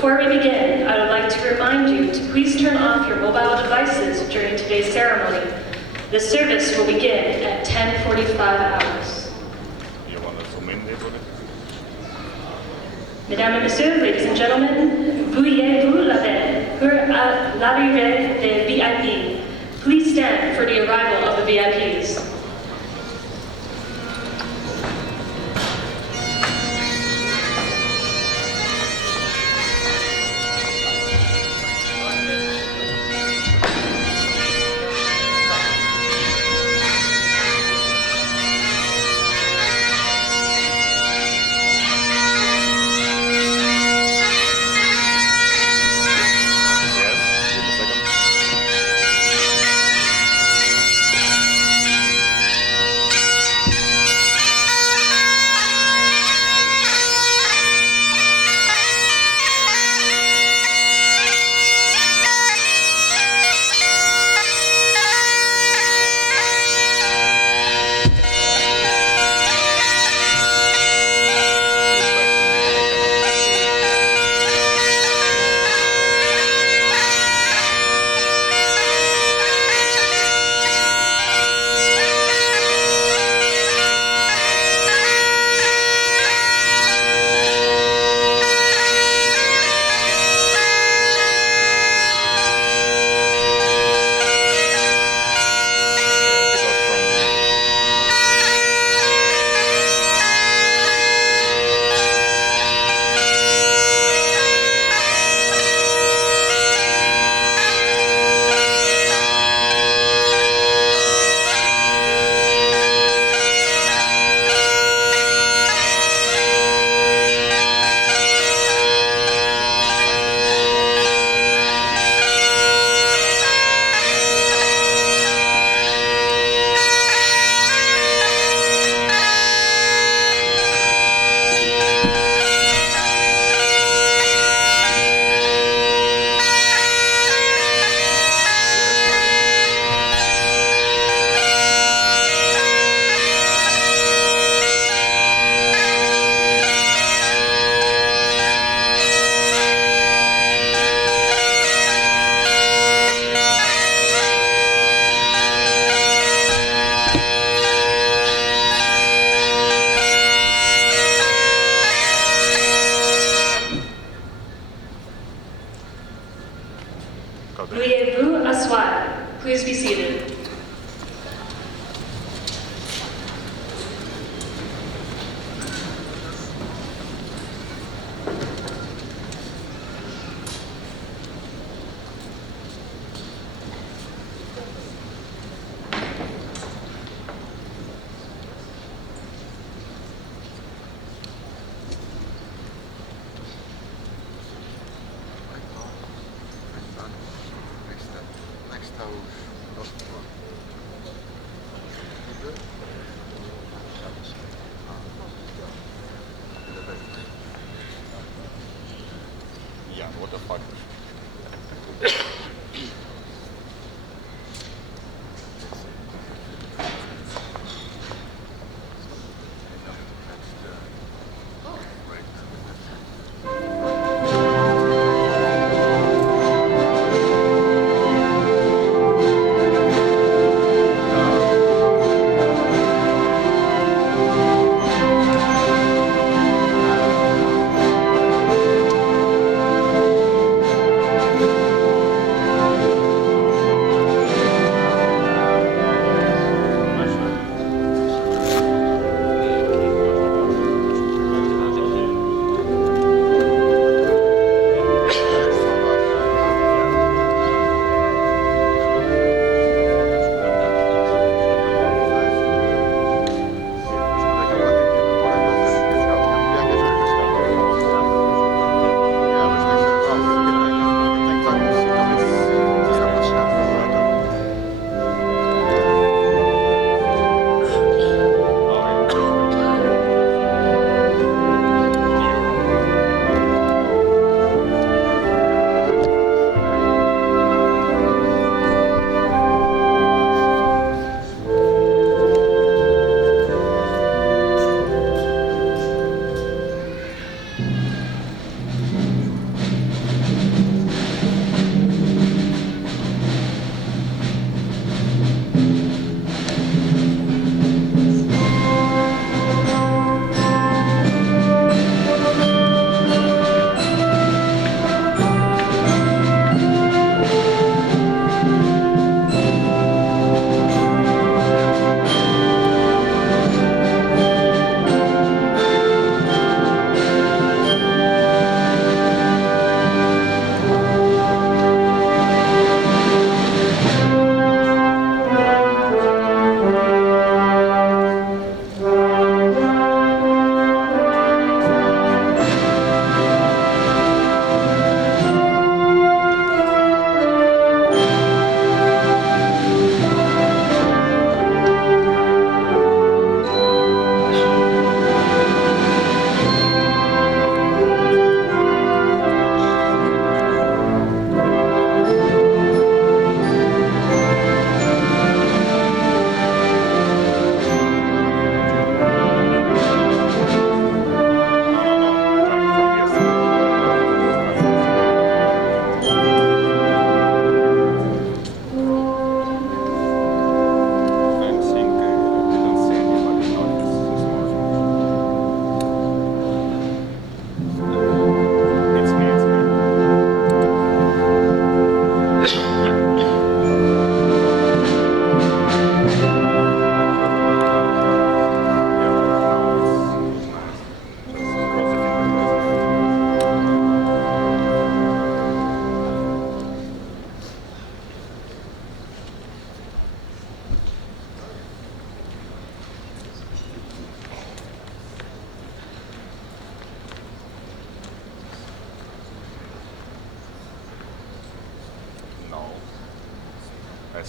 Before we begin, I would like to remind you to please turn off your mobile devices during today's ceremony. The service will begin at 10:45 hours. Mesdames et messieurs, ladies and gentlemen, veuillez vous lever pour l'arrivée des VIP. Please stand for the arrival of the VIPs.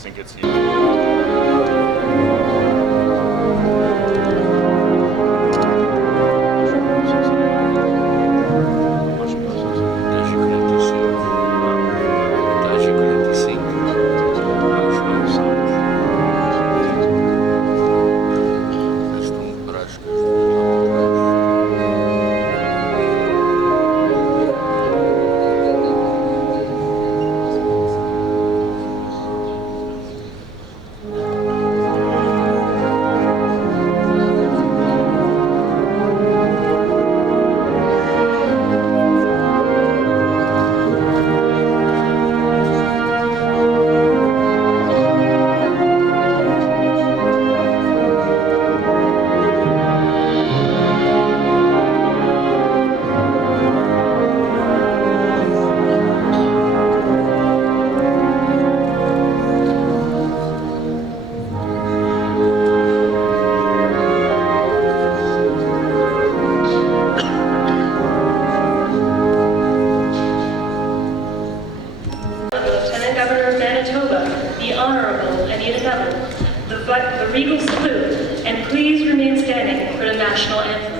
think it's you. Lieutenant Governor of Manitoba, the Honorable Anita Neville, the regal salute, and please remain standing for the national anthem.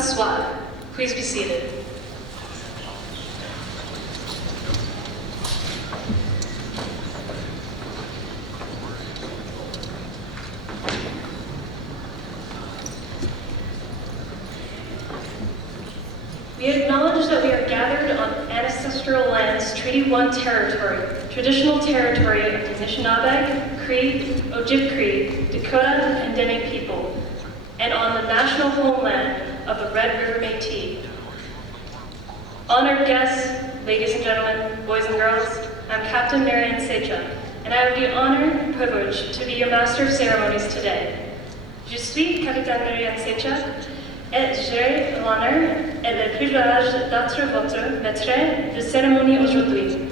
asseoir. Please be seated. We acknowledge that we are gathered on ancestral lands, Treaty 1 territory, traditional territory of the Anishinaabe, Cree, Ojibwe, Dakota, and Dene people, and on the national homeland of the Red River Métis. Honored guests, ladies and gentlemen, boys and girls, I'm Captain Marian Secha, and I have the honor and privilege to be your Master of Ceremonies today. Je suis Capitaine Marian Secha, et j'ai l'honneur et le privilège d'être votre maître de cérémonie aujourd'hui.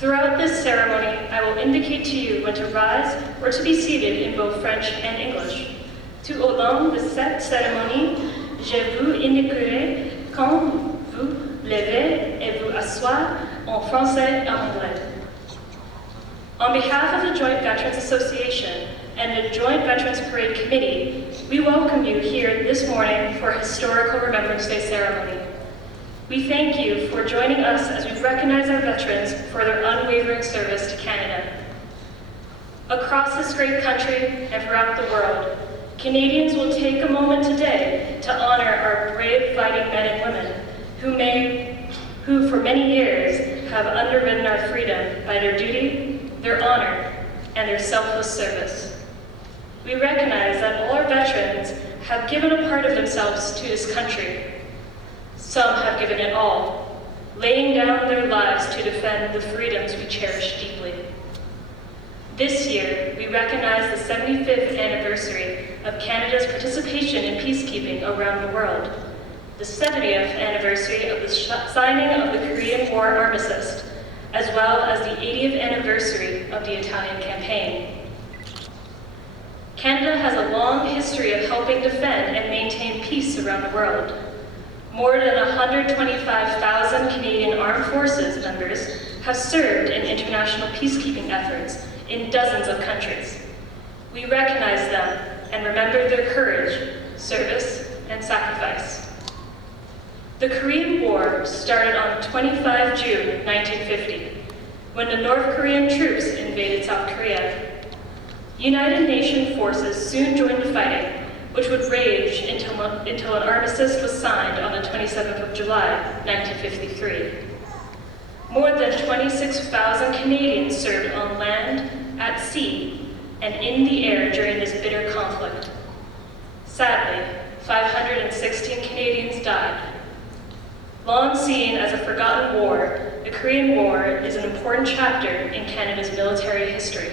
Throughout this ceremony, I will indicate to you when to rise or to be seated in both French and English. Tout au long de cette cérémonie, je vous indiquerai quand vous levez et vous asseoir en français et en anglais. On behalf of the Joint Veterans Association and the Joint Veterans Parade Committee, we welcome you here this morning for a historical Remembrance Day ceremony. We thank you for joining us as we recognize our veterans for their unwavering service to Canada. Across this great country and throughout the world, Canadians will take a moment today to honor our brave fighting men and women who for many years have underwritten our freedom by their duty, their honor, and their selfless service. We recognize that all our veterans have given a part of themselves to this country. Some have given it all, laying down their lives to defend the freedoms we cherish deeply. This year, we recognize the 75th anniversary of Canada's participation in peacekeeping around the world, the 70th anniversary of the signing of the Korean War Armistice, as well as the 80th anniversary of the Italian campaign. Canada has a long history of helping defend and maintain peace around the world. More than 125,000 Canadian Armed Forces members have served in international peacekeeping efforts in dozens of countries. We recognize them and remember their courage, service, and sacrifice. The Korean War started on 25 June 1950, when the North Korean troops invaded South Korea. United Nations forces soon joined the fighting, which would rage until an armistice was signed on the 27th of July, 1953. More than 26,000 Canadians served on land, at sea, and in the air during this bitter conflict. Sadly, 516 Canadians died. Long seen as a forgotten war, the Korean War is an important chapter in Canada's military history.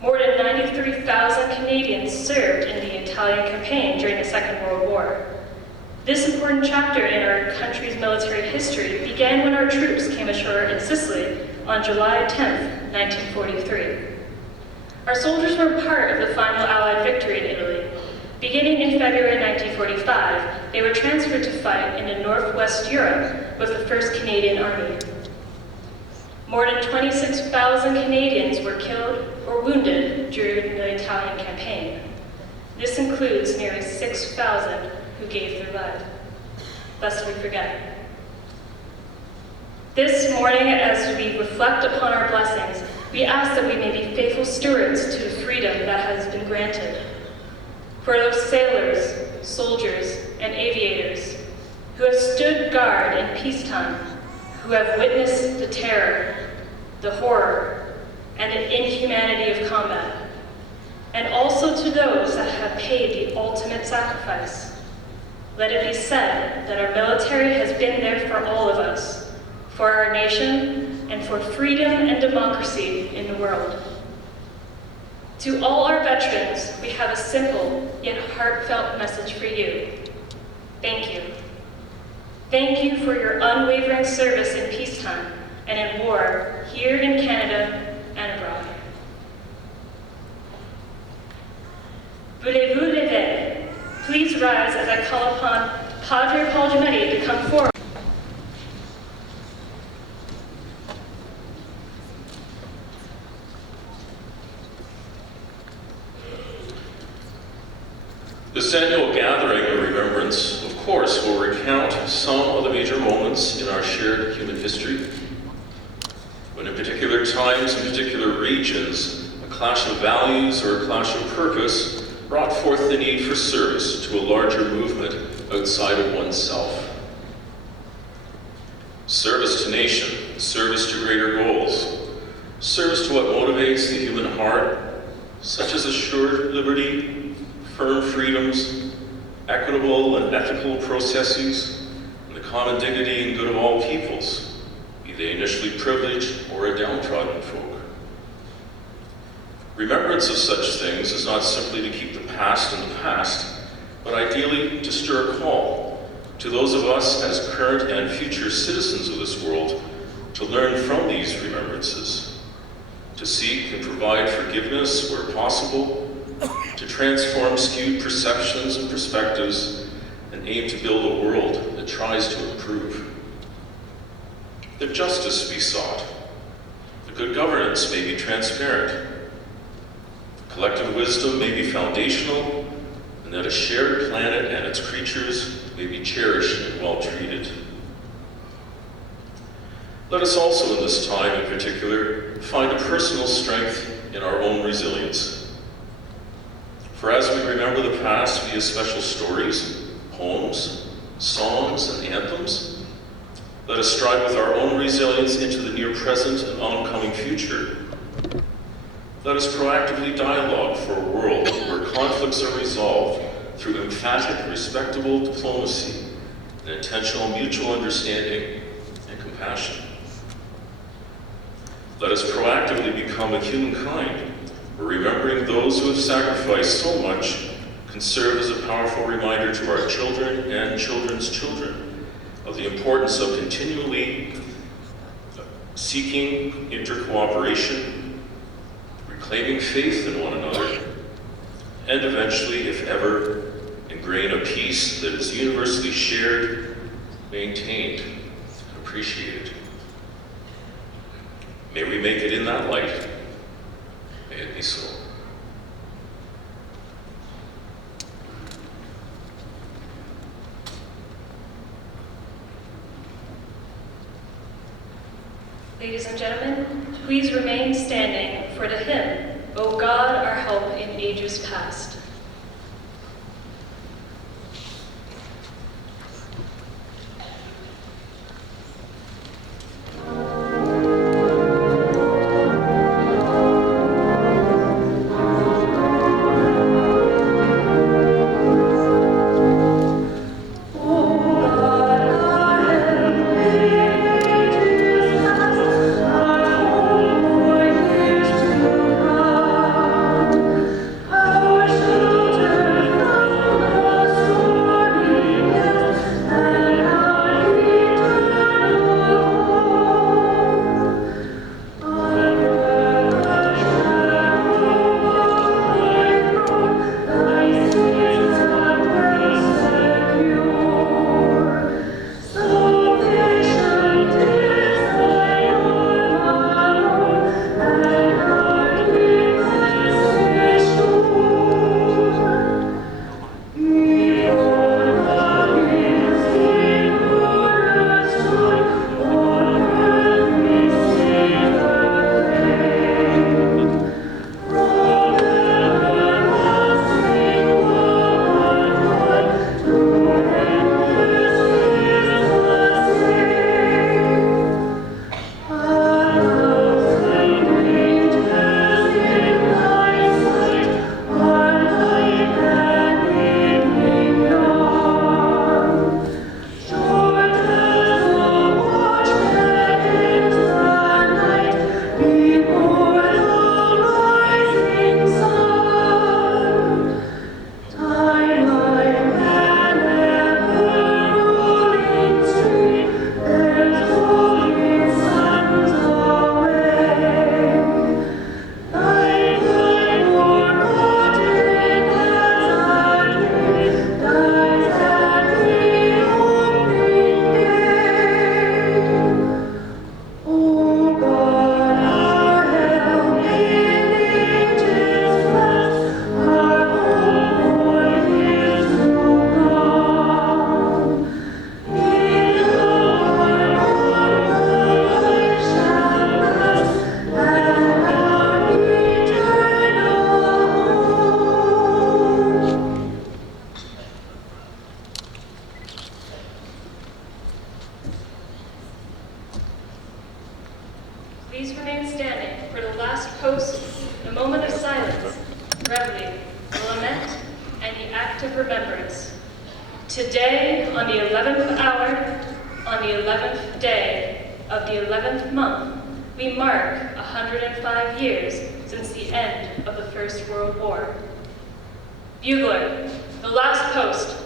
More than 93,000 Canadians served in the Italian campaign during the Second World War. This important chapter in our country's military history began when our troops came ashore in Sicily on July 10, 1943. Our soldiers were part of the final Allied victory in Italy. Beginning in February 1945, they were transferred to fight in Northwest Europe with the 1st Canadian Army. More than 26,000 Canadians were killed or wounded during the Italian campaign. This includes nearly 6,000 who gave their lives, lest we forget. This morning, as we reflect upon our blessings, we ask that we may be faithful stewards to the freedom that has been granted. For those sailors, soldiers, and aviators who have stood guard in peacetime, who have witnessed the terror, the horror, and the inhumanity of combat, and also to those that have paid the ultimate sacrifice. Let it be said that our military has been there for all of us, for our nation, and for freedom and democracy in the world. To all our veterans, we have a simple yet heartfelt message for you. Thank you. Thank you for your unwavering service in peacetime and in war here in Canada and abroad. Voulez-vous lever? Please rise as I call upon Padre Paul Giametti to come forward. This annual gathering remembrance, of course, will recount some of the major moments in our shared human history, when in particular times, in particular regions, a clash of values or a clash of purpose brought forth the need for service to a larger movement outside of oneself. Service to nation, service to greater goals, service to what motivates the human heart, such as assured liberty, firm freedoms, equitable and ethical processes, and the common dignity and good of all peoples, be they initially privileged or a downtrodden folk. Remembrance of such things is not simply to keep the past in the past, but ideally to stir a call to those of us as current and future citizens of this world to learn from these remembrances, to seek and provide forgiveness where possible, to transform skewed perceptions and perspectives, and aim to build a world that tries to improve. That justice be sought, that good governance may be transparent, collective wisdom may be foundational, and that a shared planet and its creatures may be cherished and well treated. Let us also in this time in particular find a personal strength in our own resilience. For as we remember the past via special stories, poems, songs, and anthems, let us strive with our own resilience into the near present and oncoming future. Let us proactively dialogue for a world where conflicts are resolved through emphatic, respectable diplomacy and intentional mutual understanding and compassion. Let us proactively become a humankind where remembering those who have sacrificed so much can serve as a powerful reminder to our children and children's children of the importance of continually seeking intercooperation, reclaiming faith in one another, and eventually, if ever, ingrain a peace that is universally shared, maintained, and appreciated. May we make it in that light. May it be so. Ladies and gentlemen, please remain standing for the hymn, O God, our help in ages past. Our Please remain standing for the last post, the moment of silence, reveille, the lament, and the act of remembrance. Today, on the 11th hour, on the 11th day of the 11th month, we mark 105 years since the end of the First World War. Bugler, the last post.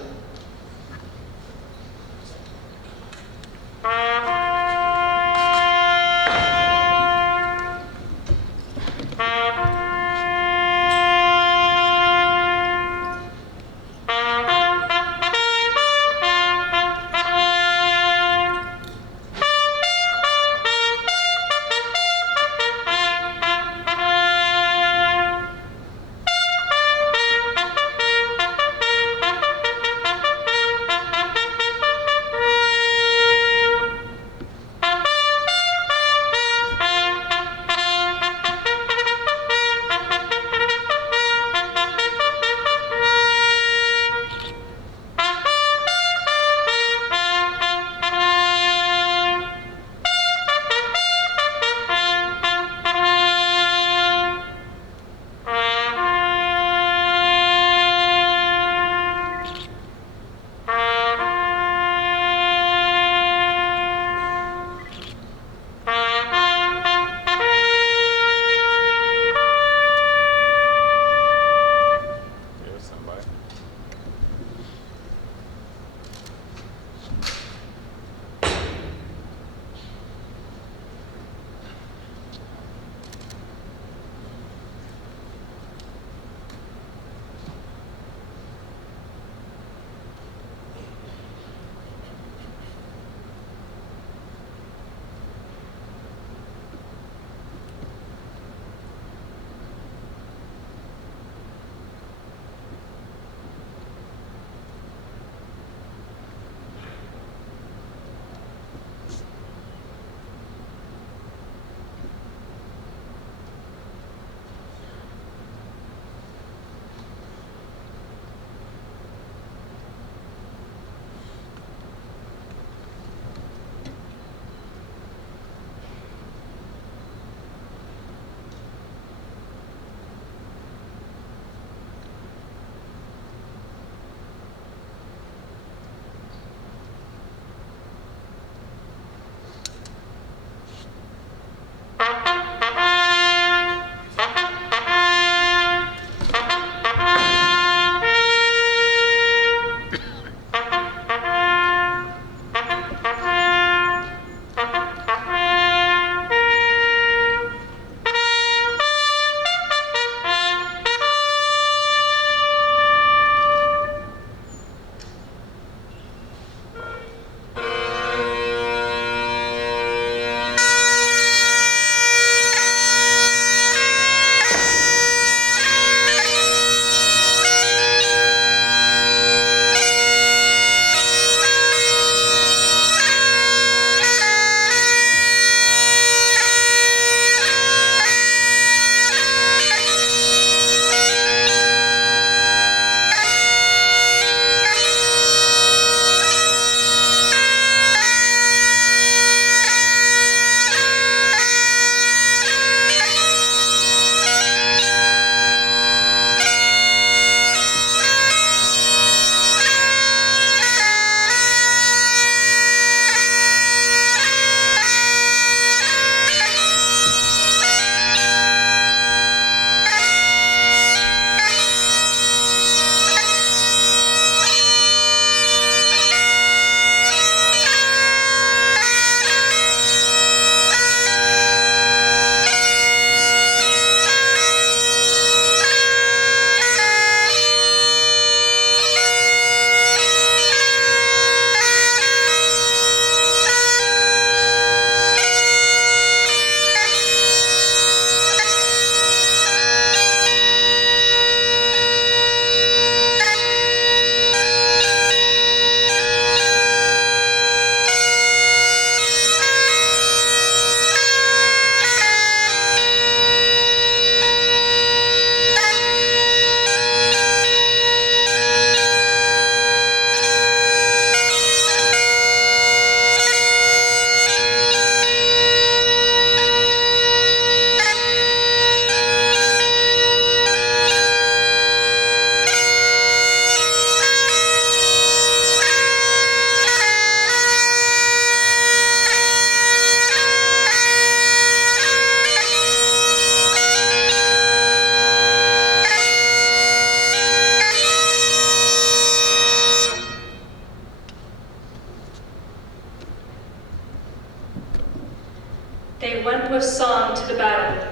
They went with song to the battle.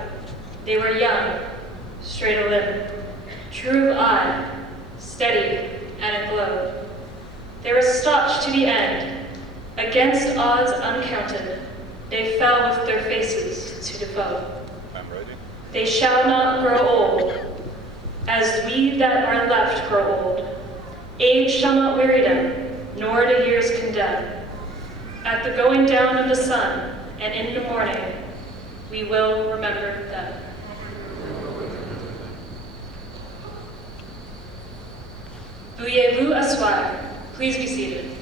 They were young, straight of limb, true of eye, steady and aglow. They were staunch to the end. Against odds uncounted, they fell with their faces to the foe. I'm ready. They shall not grow old, as we that are left grow old. Age shall not weary them, nor do years condemn. At the going down of the sun and in the morning, we will remember them. Veuillez-vous asseoir. Please be seated.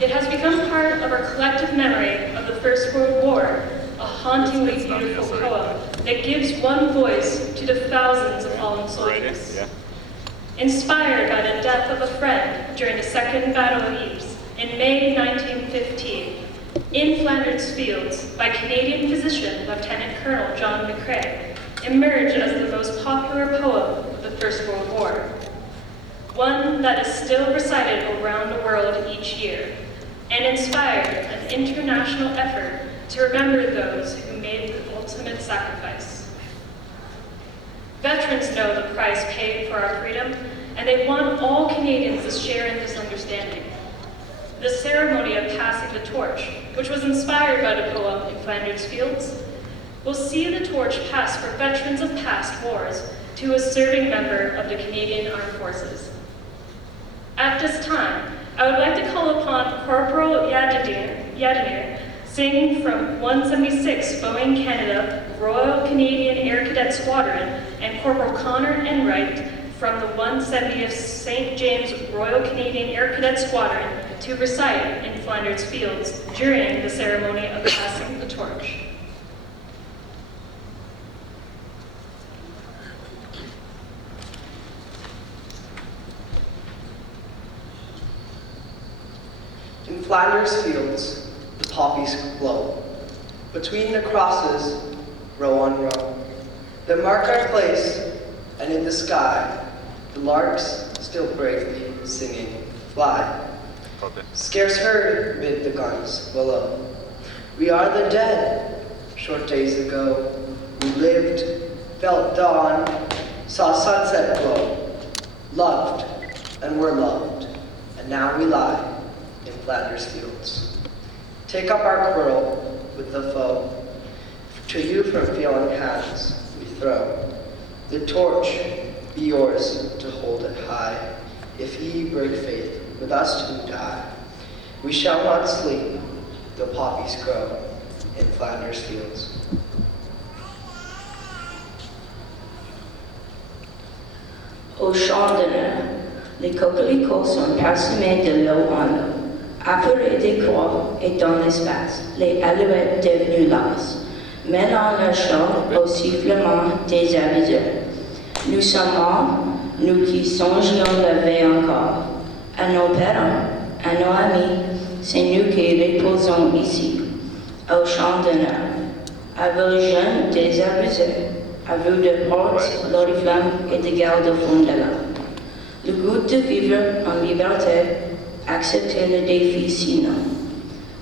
It has become part of our collective memory of the First World War, a hauntingly beautiful poem that gives one voice to the thousands of fallen soldiers. Yeah. Inspired by the death of a friend during the Second Battle of Ypres in May 1915, in Flanders Fields by Canadian physician Lieutenant Colonel John McCrae, emerged as the most popular poem of the First World War. One that is still recited around the world each year, and inspired an international effort to remember those who made the ultimate sacrifice. Veterans know the price paid for our freedom, and they want all Canadians to share in this understanding. The ceremony of passing the torch, which was inspired by the poem in Flanders Fields, will see the torch passed for veterans of past wars to a serving member of the Canadian Armed Forces. At this time, I would like to call upon Corporal Yadinir, singing from 176 Boeing Canada Royal Canadian Air Cadet Squadron, and Corporal Connor Enright from the 170th St. James Royal Canadian Air Cadet Squadron to recite in Flanders Fields during the ceremony of passing the torch. In Flanders Fields, the poppies blow. Between the crosses, row on row, that mark our place, and in the sky, the larks still bravely singing fly. Okay. Scarce heard mid the guns below. We are the dead. Short days ago, we lived, felt dawn, saw sunset glow, loved, and were loved, and now we lie in Flanders Fields. Take up our quarrel with the foe. To you from feeling hands we throw. The torch be yours to hold it high. If ye break faith with us who die, we shall not sleep, though poppies grow in Flanders Fields. Au chandelier, les coquelicots sont parsemés de l'eau en eau. Apparus des croix et dans l'espace, les alouettes devenues lasses, mêlant leur chant au sifflement des aviseurs. Nous sommes morts, nous qui songions la veille encore. À nos parents, à nos amis, c'est nous qui reposons ici, au champ d'honneur. À vos jeunes des aviseurs, à vous de portes, l'oriflamme et de garde au fond de l'âme. Le goût de vivre en liberté, accepter le défi sinon.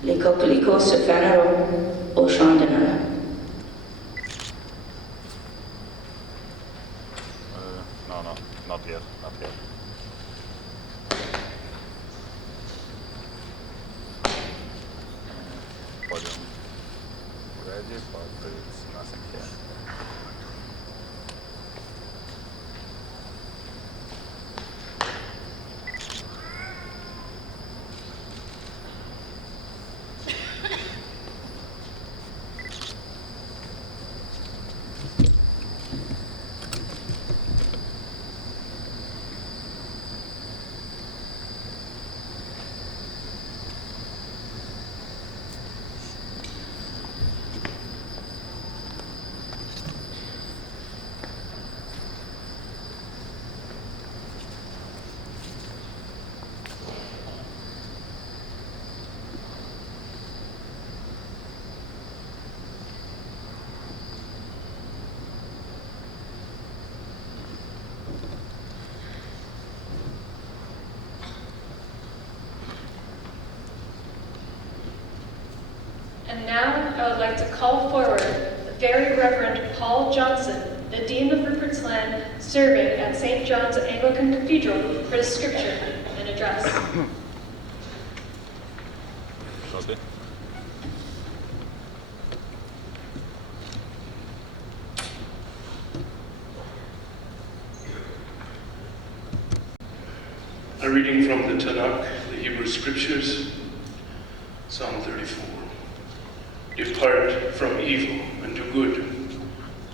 Les coquelicots se faneront au champ d'honneur. No, not yet, not yet. Podium ready, but it's nothing here. And now I would like to call forward the Very Reverend Paul Johnson, the Dean of Rupert's Land, serving at St. John's Anglican Cathedral for the scripture and address. Okay. A reading from the Tanakh, the Hebrew Scriptures, Psalm 34. Depart from evil and do good.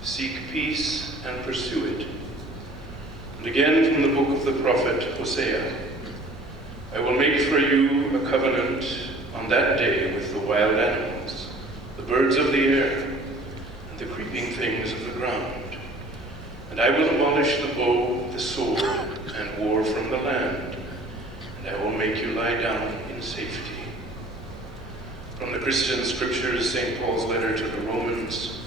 Seek peace and pursue it. And again from the book of the prophet Hosea. I will make for you a covenant on that day with the wild animals, the birds of the air, and the creeping things of the ground. And I will abolish the bow, the sword, and war from the land. And I will make you lie down in safety. From the Christian Scriptures, St. Paul's letter to the Romans.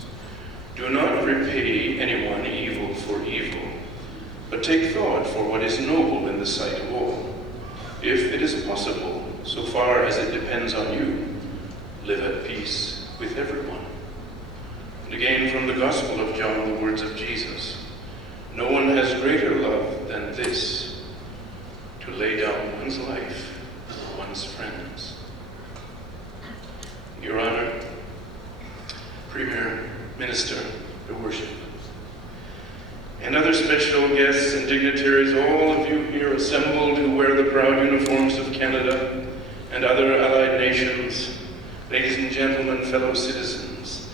Do not repay anyone evil for evil, but take thought for what is noble in the sight of all. If it is possible, so far as it depends on you, live at peace with everyone. And again from the Gospel of John, the words of Jesus. No one has greater love than this, to lay down one's life for one's friends. Your Honor, Premier, Minister of Worship, and other special guests and dignitaries, all of you here assembled who wear the proud uniforms of Canada and other allied nations, ladies and gentlemen, fellow citizens,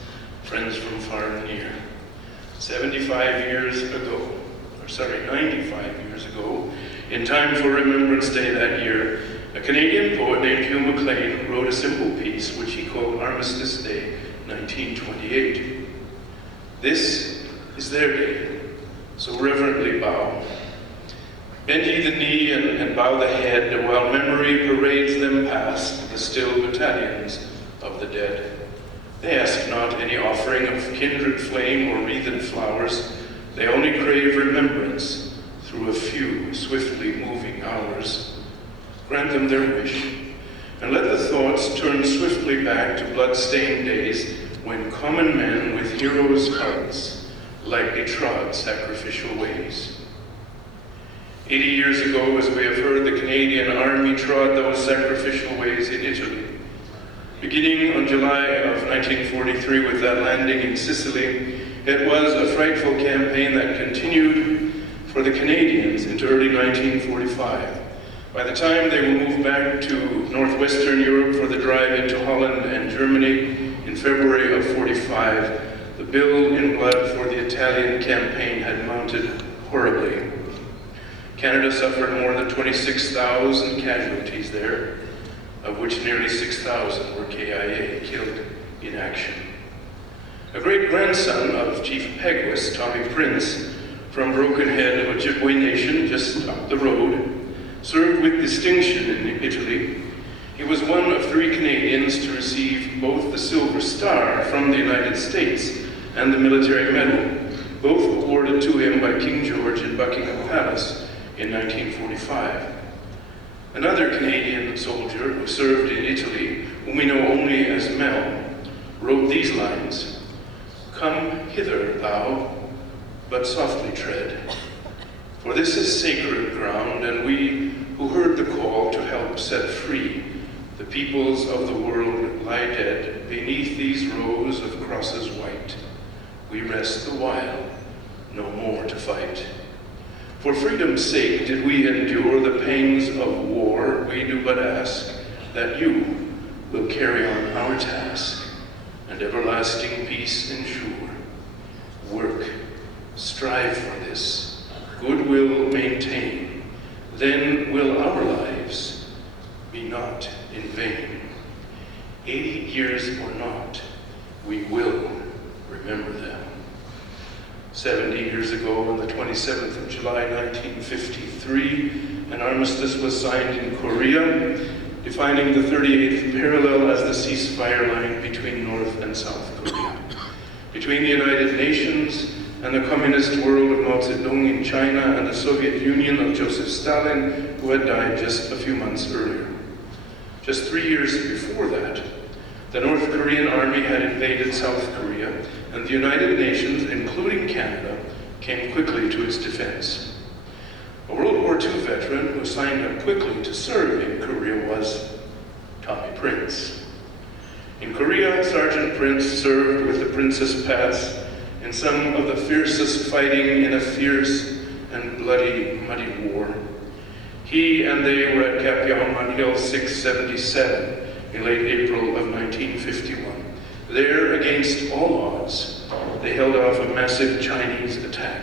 friends from far and near. 95 years ago, in time for Remembrance Day that year, a Canadian poet named Hugh MacLean wrote a simple piece which he called Armistice Day, 1928. This is their day, so reverently bow. Bend ye the knee and bow the head, while memory parades them past the still battalions of the dead. They ask not any offering of kindred flame or wreathed flowers. They only crave remembrance through a few swiftly moving hours. Grant them their wish, and let the thoughts turn swiftly back to blood-stained days when common men with heroes' hearts lightly trod sacrificial ways. 80 years ago, as we have heard, the Canadian Army trod those sacrificial ways in Italy. Beginning on July of 1943 with that landing in Sicily, it was a frightful campaign that continued for the Canadians into early 1945. By the time they were moved back to northwestern Europe for the drive into Holland and Germany in February of 45, the bill in blood for the Italian campaign had mounted horribly. Canada suffered more than 26,000 casualties there, of which nearly 6,000 were KIA, killed in action. A great-grandson of Chief Peguis, Tommy Prince, from Broken Head, of Ojibwe Nation just up the road, served with distinction in Italy. He was one of 3 Canadians to receive both the Silver Star from the United States and the Military Medal, both awarded to him by King George in Buckingham Palace in 1945. Another Canadian soldier who served in Italy, whom we know only as Mel, wrote these lines: "Come hither, thou, but softly tread, for this is sacred ground, and we who heard the call to help set free the peoples of the world lie dead beneath these rows of crosses white. We rest the while, no more to fight. For freedom's sake did we endure the pangs of war. We do but ask that you will carry on our task and everlasting peace ensure. Work, strive for this, goodwill maintain, then will our lives be not in vain. 80 years or not, we will remember them." 70 years ago, on the 27th of July 1953, an armistice was signed in Korea, defining the 38th parallel as the ceasefire line between North and South Korea. Between the United Nations and the communist world of Mao Zedong in China and the Soviet Union of Joseph Stalin, who had died just a few months earlier. Just 3 years before that, The North Korean army had invaded South Korea, and the United Nations, including Canada, came quickly to its defense. A World War II veteran who signed up quickly to serve in Korea was Tommy Prince. In Korea, Sergeant Prince served with the Princess Pass in some of the fiercest fighting in a fierce and bloody, muddy war. He and they were at Kapyong on Hill 677 in late April of 1951. There, against all odds, they held off a massive Chinese attack.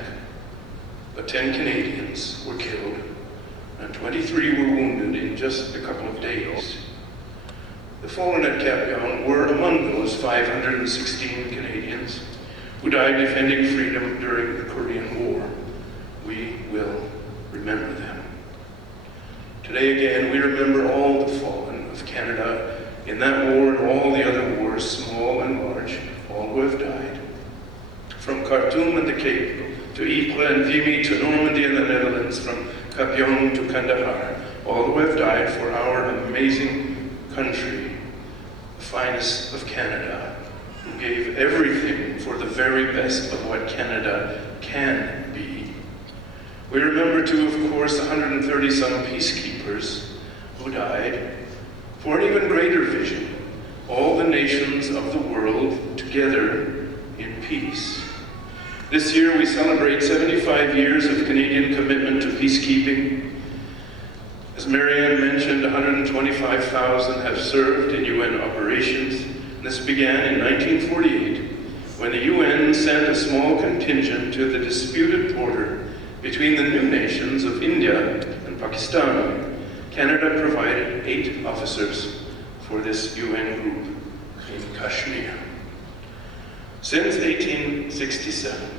But 10 Canadians were killed, and 23 were wounded in just a couple of days. The fallen at Kapyong were among those 516 Canadians who died defending freedom during the Korean War. We will remember them. Today again, we remember all the fallen of Canada in that war and all the other wars, small and large, all who have died. From Khartoum and the Cape, to Ypres and Vimy, to Normandy and the Netherlands, from Kapyong to Kandahar, all who have died for our amazing country, the finest of Canada, who gave everything for the very best of what Canada can be. We remember too, of course, the 130-some peacekeepers who died for an even greater vision, all the nations of the world together in peace. This year we celebrate 75 years of Canadian commitment to peacekeeping. As Marianne mentioned, 125,000 have served in UN operations. This began in 1948, when the UN sent a small contingent to the disputed border between the new nations of India and Pakistan. Canada provided 8 officers for this UN group in Kashmir. Since 1867,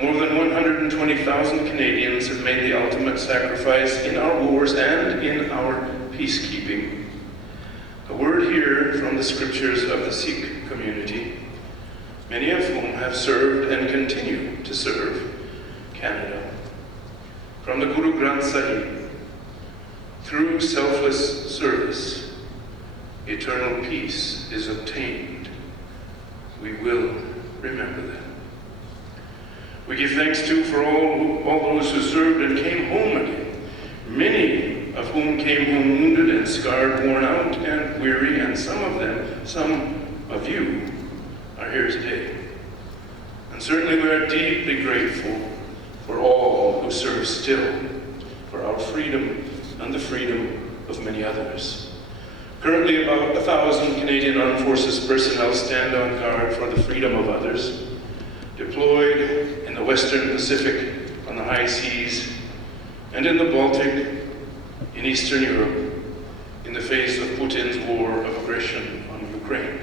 more than 120,000 Canadians have made the ultimate sacrifice in our wars and in our peacekeeping. A word here from the scriptures of the Sikh community, many of whom have served and continue to serve Canada. From the Guru Granth Sahib, through selfless service, eternal peace is obtained. We will remember them. We give thanks too for all those who served and came home again, many of whom came home wounded and scarred, worn out and weary, and some of you, are here today. And certainly we are deeply grateful for all who serve still, for our freedom and the freedom of many others. Currently, about 1,000 Canadian Armed Forces personnel stand on guard for the freedom of others, deployed in the Western Pacific, on the high seas, and in the Baltic, in Eastern Europe, in the face of Putin's war of aggression on Ukraine.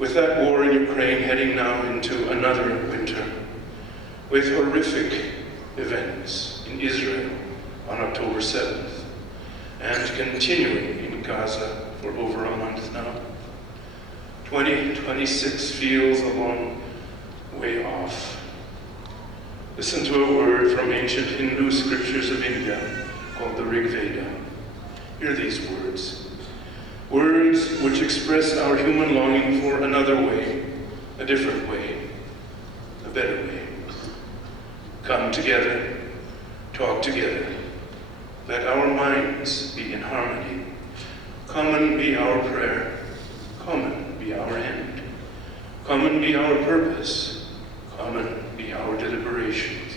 With that war in Ukraine heading now into another winter, with horrific events in Israel on October 7th, and continuing in Gaza for over a month now. 2026 feels a long way off. Listen to a word from ancient Hindu scriptures of India called the Rig Veda. Hear these words. Words which express our human longing for another way, a different way, a better way. Come together, talk together. Let our minds be in harmony. Common be our prayer. Common be our end. Common be our purpose. Common be our deliberations.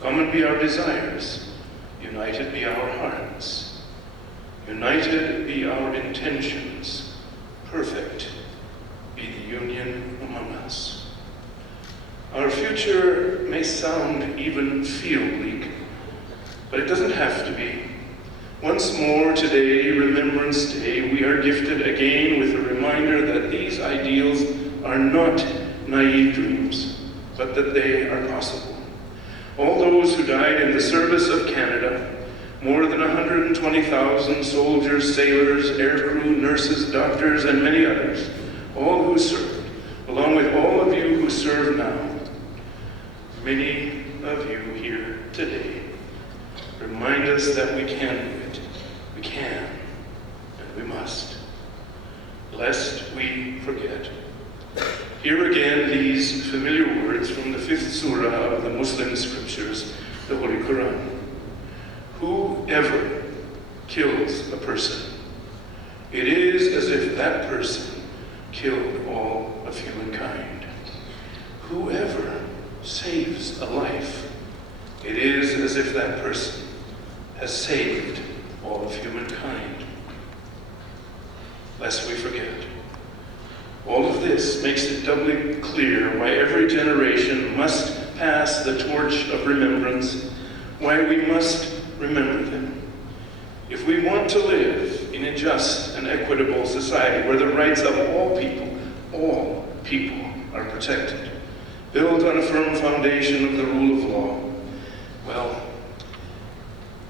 Common be our desires. United be our hearts. United be our intentions. Perfect be the union among us. Our future may sound, even feel bleak, but it doesn't have to be. Once more today, Remembrance Day, we are gifted again with a reminder that these ideals are not naive dreams, but that they are possible. All those who died in the service of Canada, more than 120,000 soldiers, sailors, aircrew, nurses, doctors, and many others, all who served, along with all of you who serve now, many of you here today, remind us that we can do it. We can, and we must. lest we forget. Here again, these familiar words from the 5th surah of the Muslim scriptures, the Holy Quran. Whoever kills a person, it is as if that person killed all of humankind. Whoever saves a life, it is as if that person has saved all of humankind. Lest we forget. All of this makes it doubly clear why every generation must pass the torch of remembrance, why we must remember them. If we want to live in a just and equitable society where the rights of all people are protected, built on a firm foundation of the rule of law, well,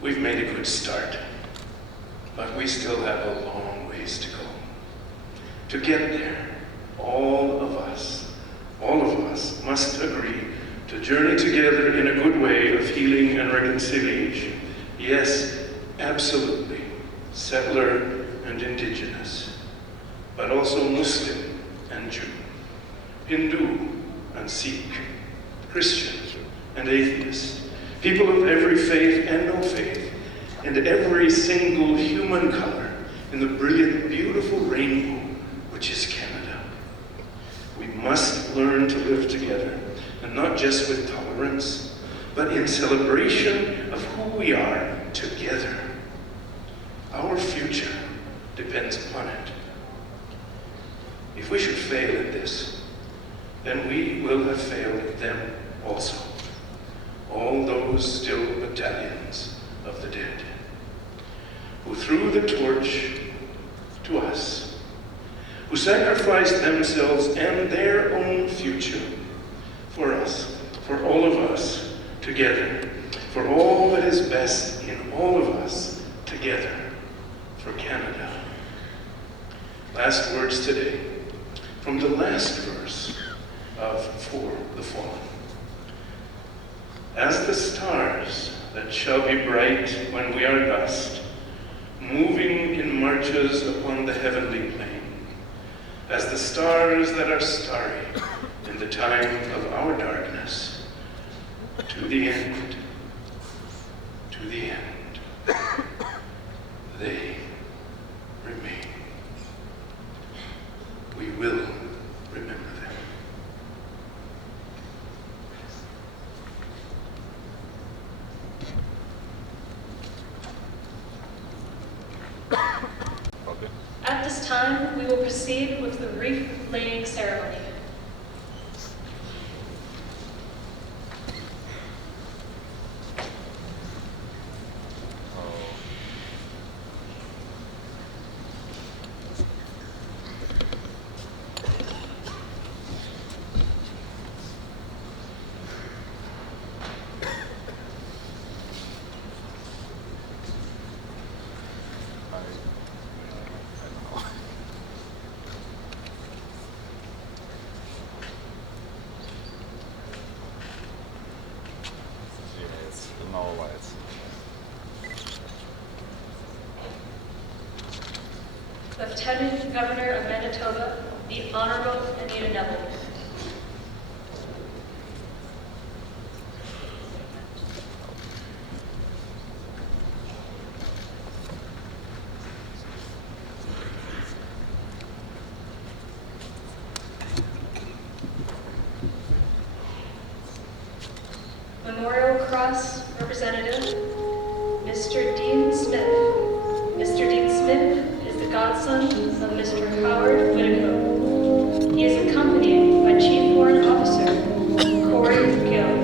we've made a good start, but we still have a long ways to go. To get there, all of us must agree to journey together in a good way of healing and reconciliation. Yes, absolutely, settler and indigenous, but also Muslim and Jew, Hindu and Sikh, Christian and atheist, people of every faith and no faith, and every single human color in the brilliant, beautiful rainbow which is Canada. We must learn to live together, and not just with tolerance, but in celebration of who we are together. Our future depends upon it. If we should fail at this, then we will have failed them also. All those still battalions of the dead, who threw the torch to us, who sacrificed themselves and their own future for us, for all of us together, for all that is best in all of us together, for Canada. Last words today from the last verse of For the Fallen. As the stars that shall be bright when we are dust, moving in marches upon the heavenly plain, as the stars that are starry in the time of our darkness, to the end, they remain. We will remember them. Okay. At this time, we will proceed with the wreath-laying ceremony. Yes, no lights. Lieutenant Governor of Manitoba, the Honorable Anita Neville. Memorial Cross Representative, Mr. Dean Smith. Mr. Dean Smith is the godson of Mr. Howard Whitacoe. He is accompanied by Chief Warrant Officer Corey Gill.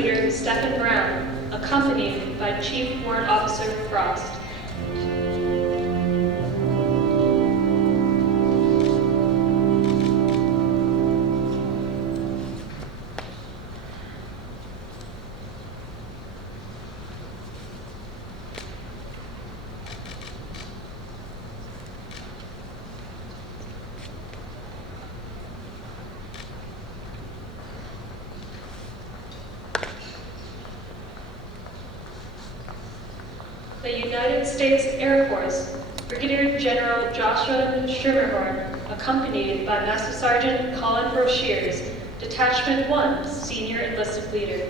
Leader Stephen Brown, accompanied by Chief Warrant Officer Frost. The United States Air Force, Brigadier General Joshua Schermerhorn, accompanied by Master Sergeant Colin Broshears, Detachment 1, Senior Enlisted Leader.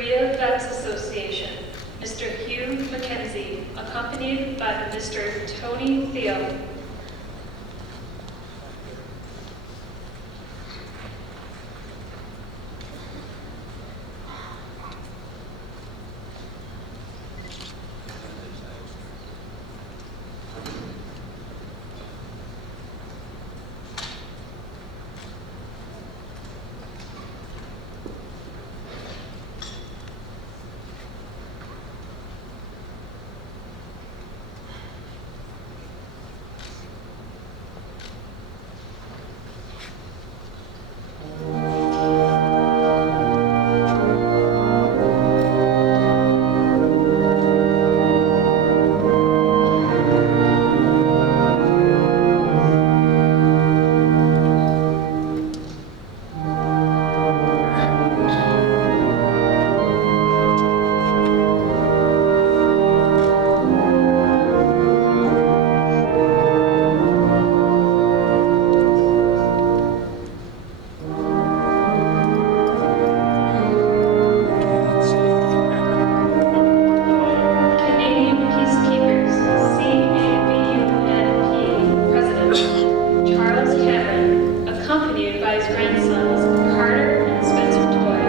Korea Vets Association, Mr. Hugh McKenzie, accompanied by Mr. Tony Theo. Canadian Peacekeepers, CABUNP President, Charles Cameron, accompanied by his grandsons, Carter and Spencer Toy.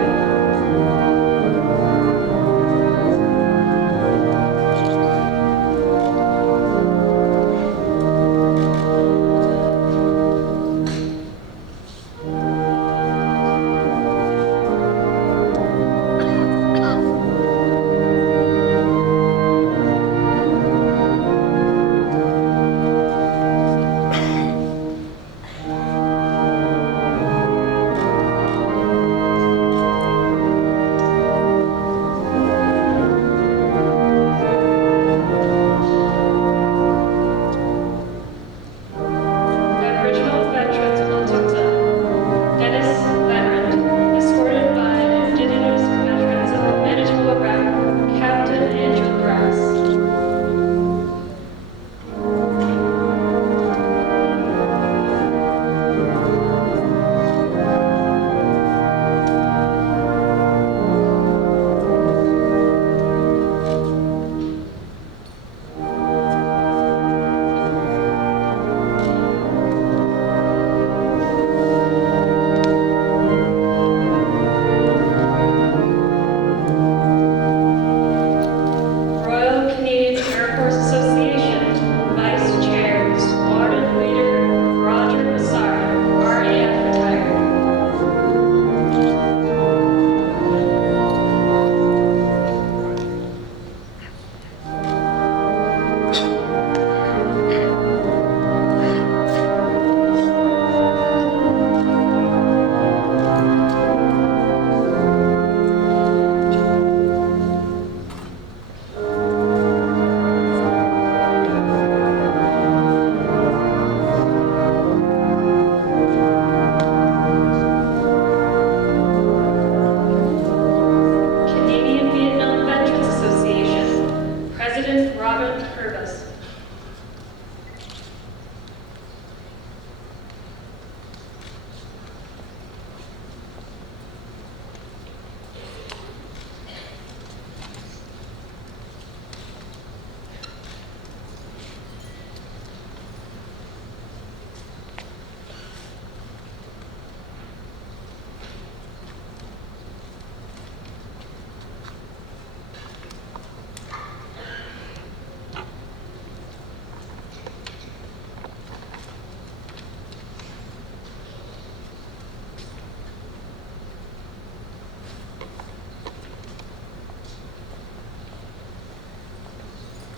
Aboriginal Veterans Alberta, Dennis Veteran, escorted by Indigenous Veterans of the Manitoba Rec, Captain Andrew Grass. Royal Canadian Air Force Association, Vice Chair, Squadron Leader Roger Massard, RAF retired. Canadian Vietnam Veterans Association, President Robert Purvis.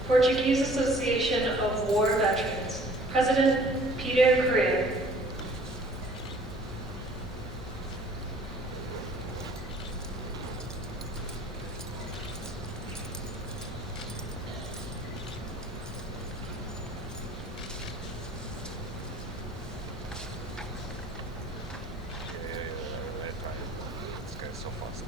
Portuguese Association of War Veterans, President Peter Correa. This guy's so fast.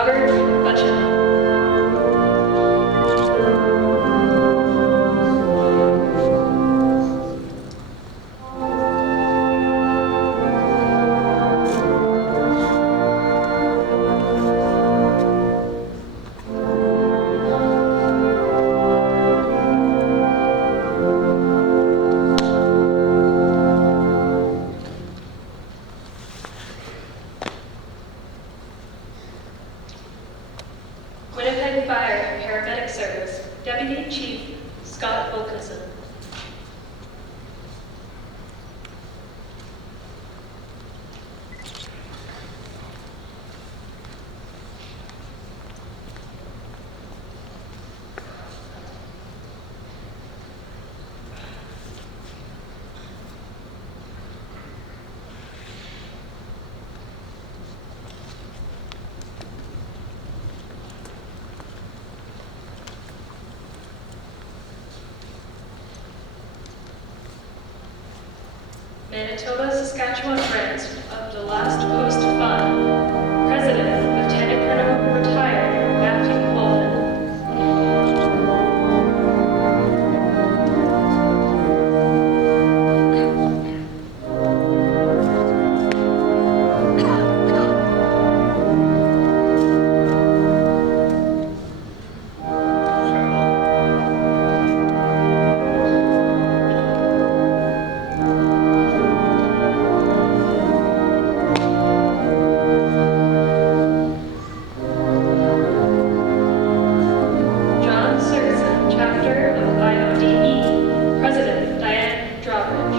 Robert Butchett. Winnipeg Fire Paramedic Service, Deputy Chief Scott Wilkinson. Manitoba, Saskatchewan branch of the last post fund, President, Lieutenant Colonel, retired Matthew Colvin. John Serson, chapter of IODE, President, Diane Drawbridge.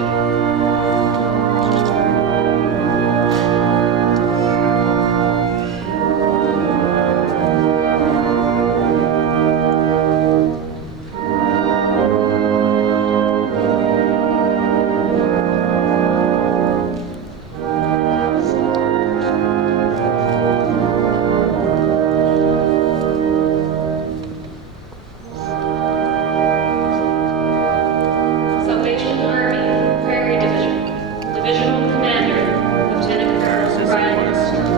Salvation Army, Prairie Division, Divisional Commander, Lieutenant Colonel Brian Armstrong.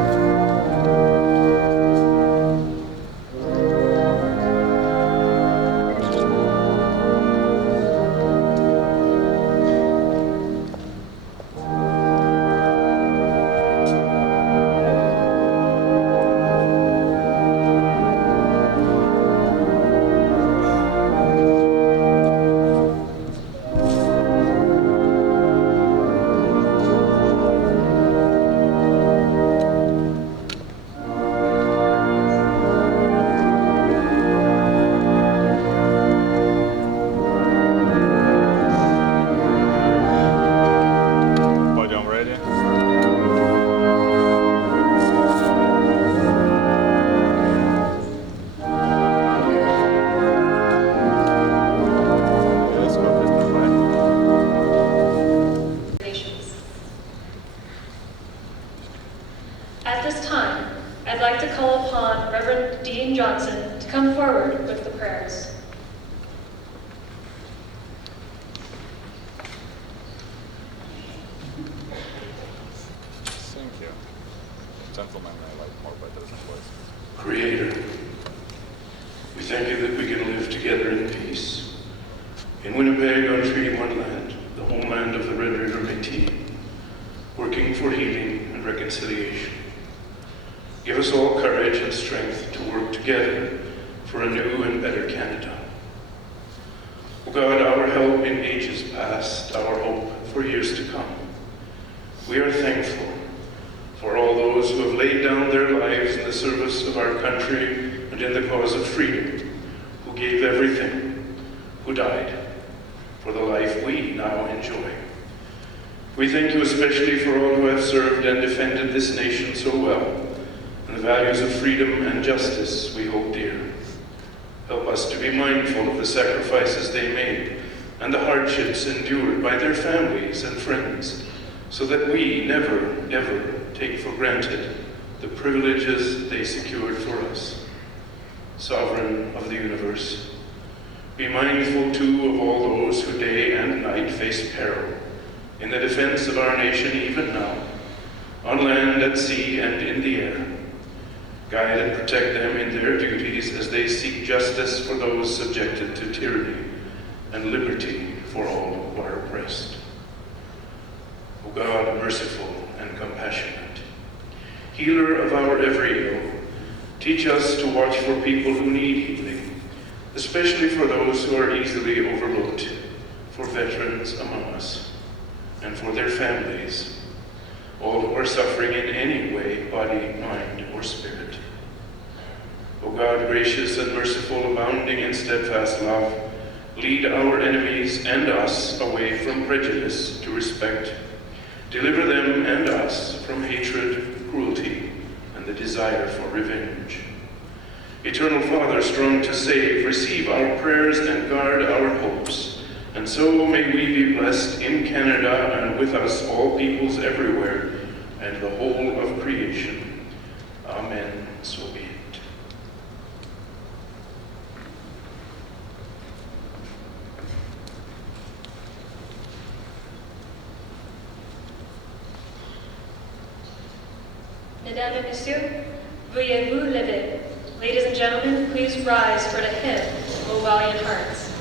Podium ready? Let's go, Mr. Fine. Nations. At this time, I'd like to call upon Reverend Dean Johnson to come forward with the prayers. Thank you. Gentlemen, I like more better than voices. Creator, we thank you that we can live together in peace. In Winnipeg, on Treaty One land, the homeland of the Red River Métis, working for healing and reconciliation. Give us all courage and strength to work together for a new and better Canada. O God, our help in ages past, our hope for years to come. We are thankful for all those who have laid down their lives in the service of our country and in the cause of freedom, who gave everything, who died for the life we now enjoy. We thank you especially for all who have served and defended this nation so well, and the values of freedom and justice we hold dear. Help us to be mindful of the sacrifices they made and the hardships endured by their families and friends, so that we never, ever take for granted the privileges they secured for us. Sovereign of the universe, be mindful too of all those who day and night face peril in the defense of our nation even now, on land, at sea, and in the air. Guide and protect them in their duties as they seek justice for those subjected to tyranny and liberty for all who are oppressed. O God, merciful and compassionate, healer of our every ill, teach us to watch for people who need healing, especially for those who are easily overlooked, for veterans among us, and for their families, all who are suffering in any way, body, mind, or spirit. O God, gracious and merciful, abounding in steadfast love, lead our enemies and us away from prejudice to respect. Deliver them and us from hatred, cruelty, and the desire for revenge. Eternal Father, strong to save, receive our prayers and guard our hopes. And so may we be blessed in Canada and with us all peoples everywhere and the whole of creation. Amen. So be it. Mesdames et Messieurs, veuillez vous lever. Ladies and gentlemen, please rise for the hymn, O Valiant Hearts.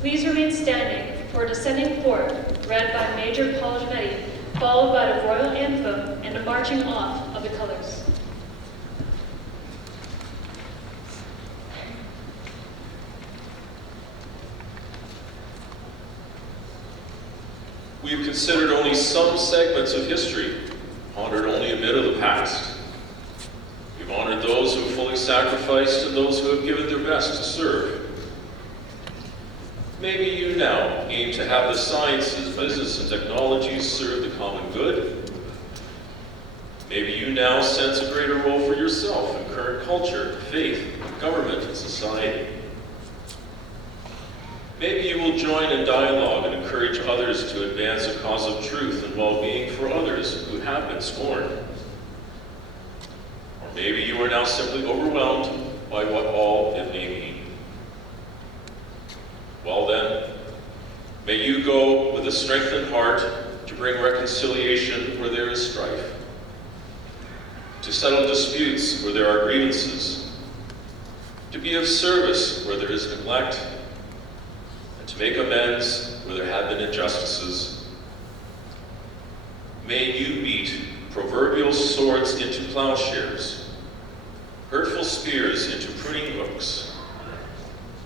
Please remain standing for Descending Forth, read by Major Paul Gimetti, followed by the Royal Anthem and the marching off of the colors. We have considered only some segments of history, honored only a bit of the past. We've honored those who have fully sacrificed and those who have given their best to serve. Maybe you now aim to have the sciences, business, and technologies serve the common good. Maybe you now sense a greater role for yourself in current culture, faith, government, and society. Maybe you will join in dialogue and encourage others to advance a cause of truth and well-being for others who have been scorned. Or maybe you are now simply overwhelmed by what all it may mean. Well then, may you go with a strengthened heart to bring reconciliation where there is strife, to settle disputes where there are grievances, to be of service where there is neglect, and to make amends where there have been injustices. May you beat proverbial swords into plowshares, hurtful spears into pruning hooks,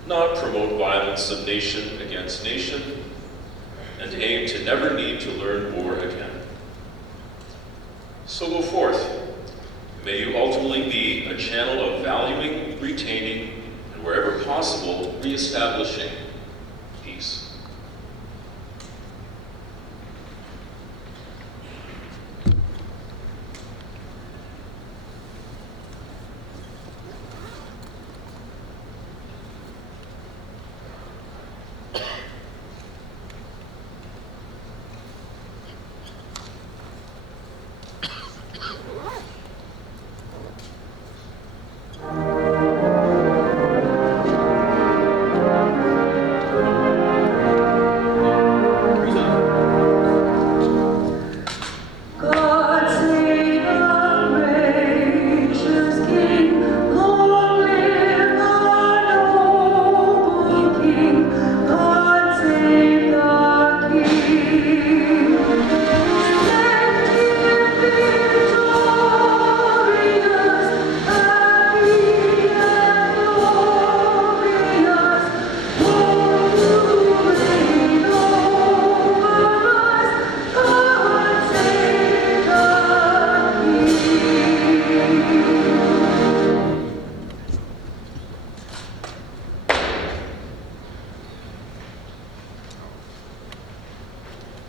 not promote violence of nation against nation, and aim to never need to learn war again. So go forth. May you ultimately be a channel of valuing, retaining, and wherever possible, reestablishing peace.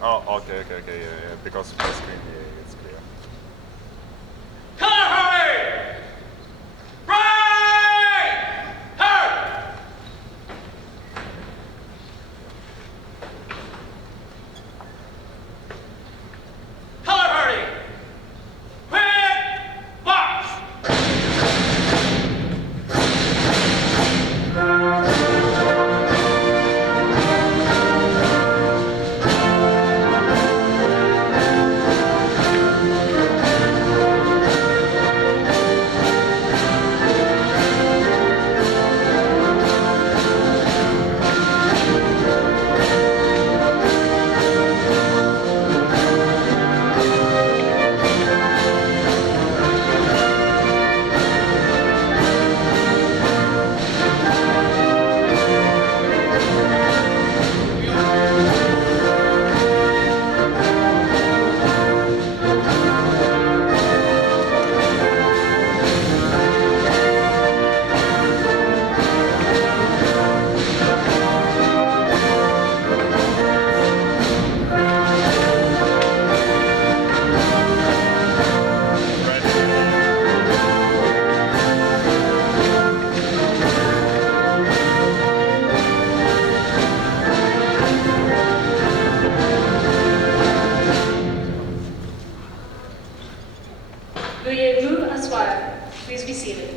Oh, okay, yeah, because of my screen, yeah, it's clear. Color hurry! Right! Hurry! Color hurry! Quick march! Veuillez vous asseoir. Please be seated.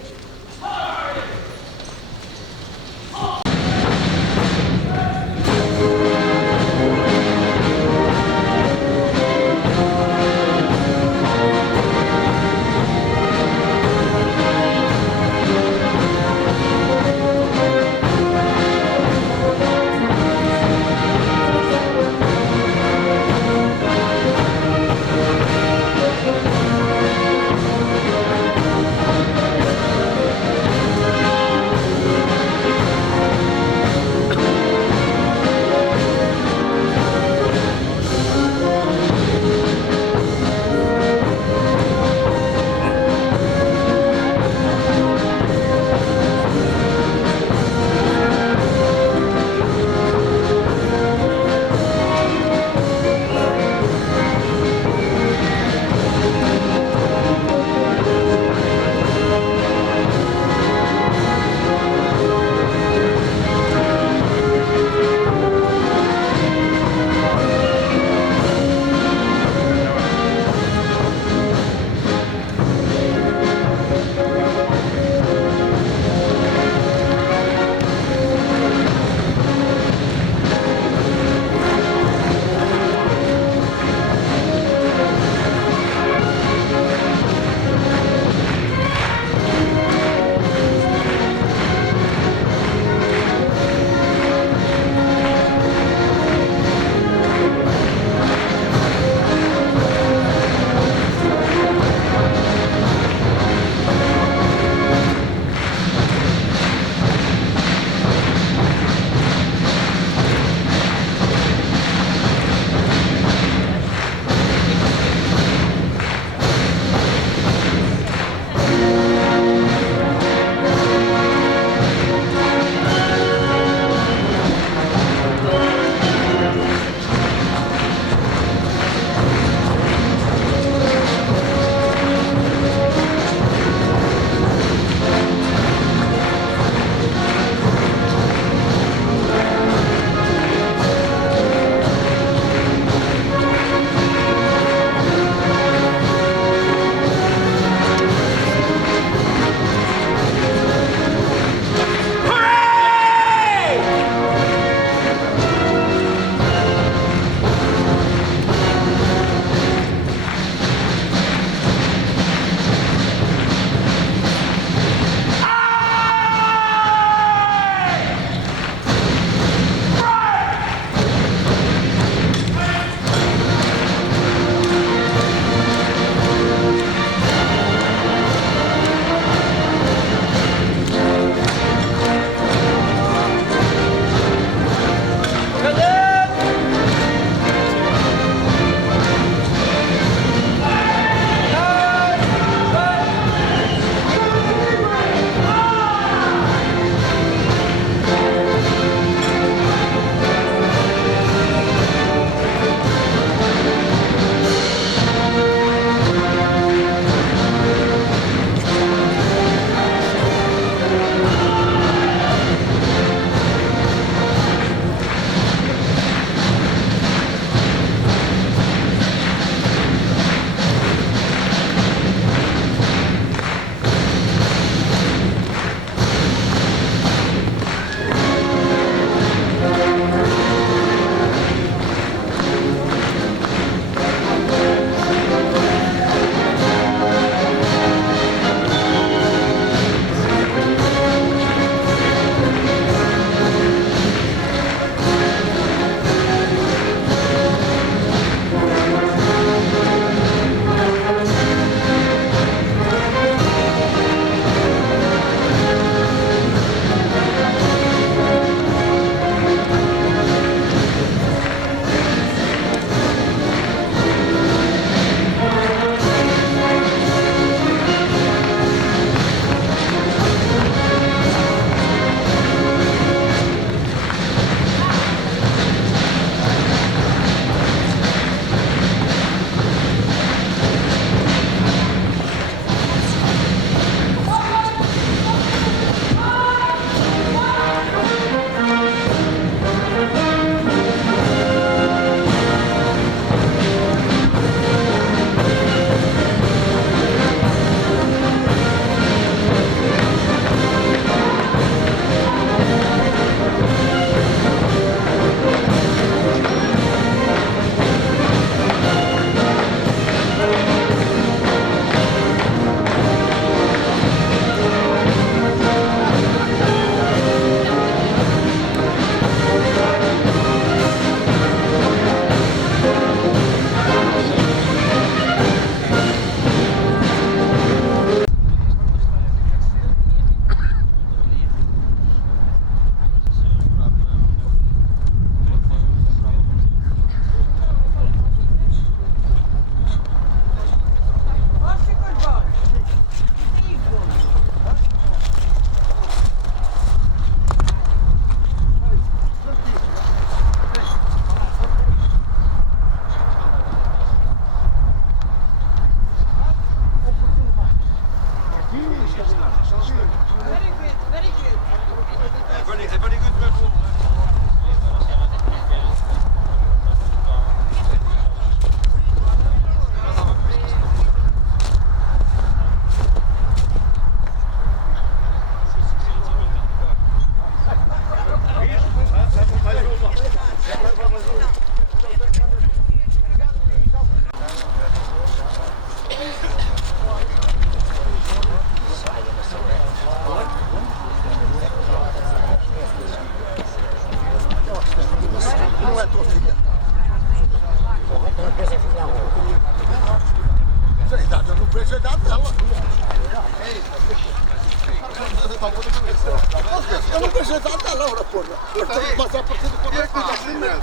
Eu não vejo nada da Laura, porra. Eu estou a passar por tudo como é que está assim mesmo.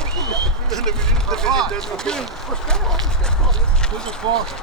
Tudo forte.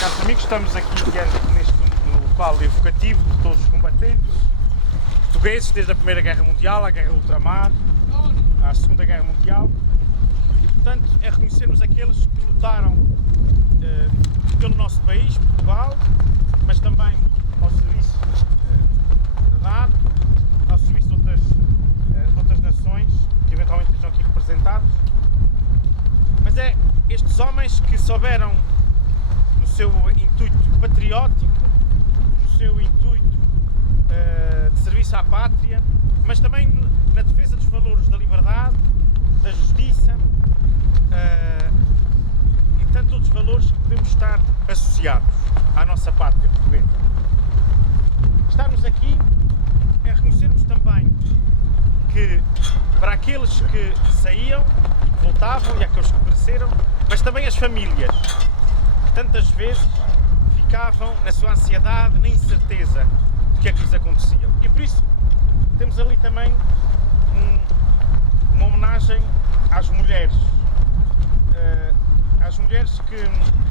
Caros amigos, estamos aqui no local evocativo de todos os combatentes portugueses, desde a Primeira Guerra Mundial, à Guerra Ultramar, à Segunda Guerra Mundial, e portanto é reconhecermos aqueles que lutaram pelo nosso país, Portugal, mas também ao serviço da NATO, ao serviço de outras nações que eventualmente estão aqui representados. Mas é estes homens que souberam, no seu intuito patriótico, no seu intuito de serviço à pátria, mas também na defesa dos valores da liberdade, da justiça e tantos outros valores que podemos estar associados à nossa pátria portuguesa. Estarmos aqui é reconhecermos também que para aqueles que saíam, que voltavam e aqueles que pereceram, mas também as famílias, que tantas vezes ficavam na sua ansiedade, na incerteza do que é que lhes acontecia. E por isso temos ali também uma homenagem às mulheres que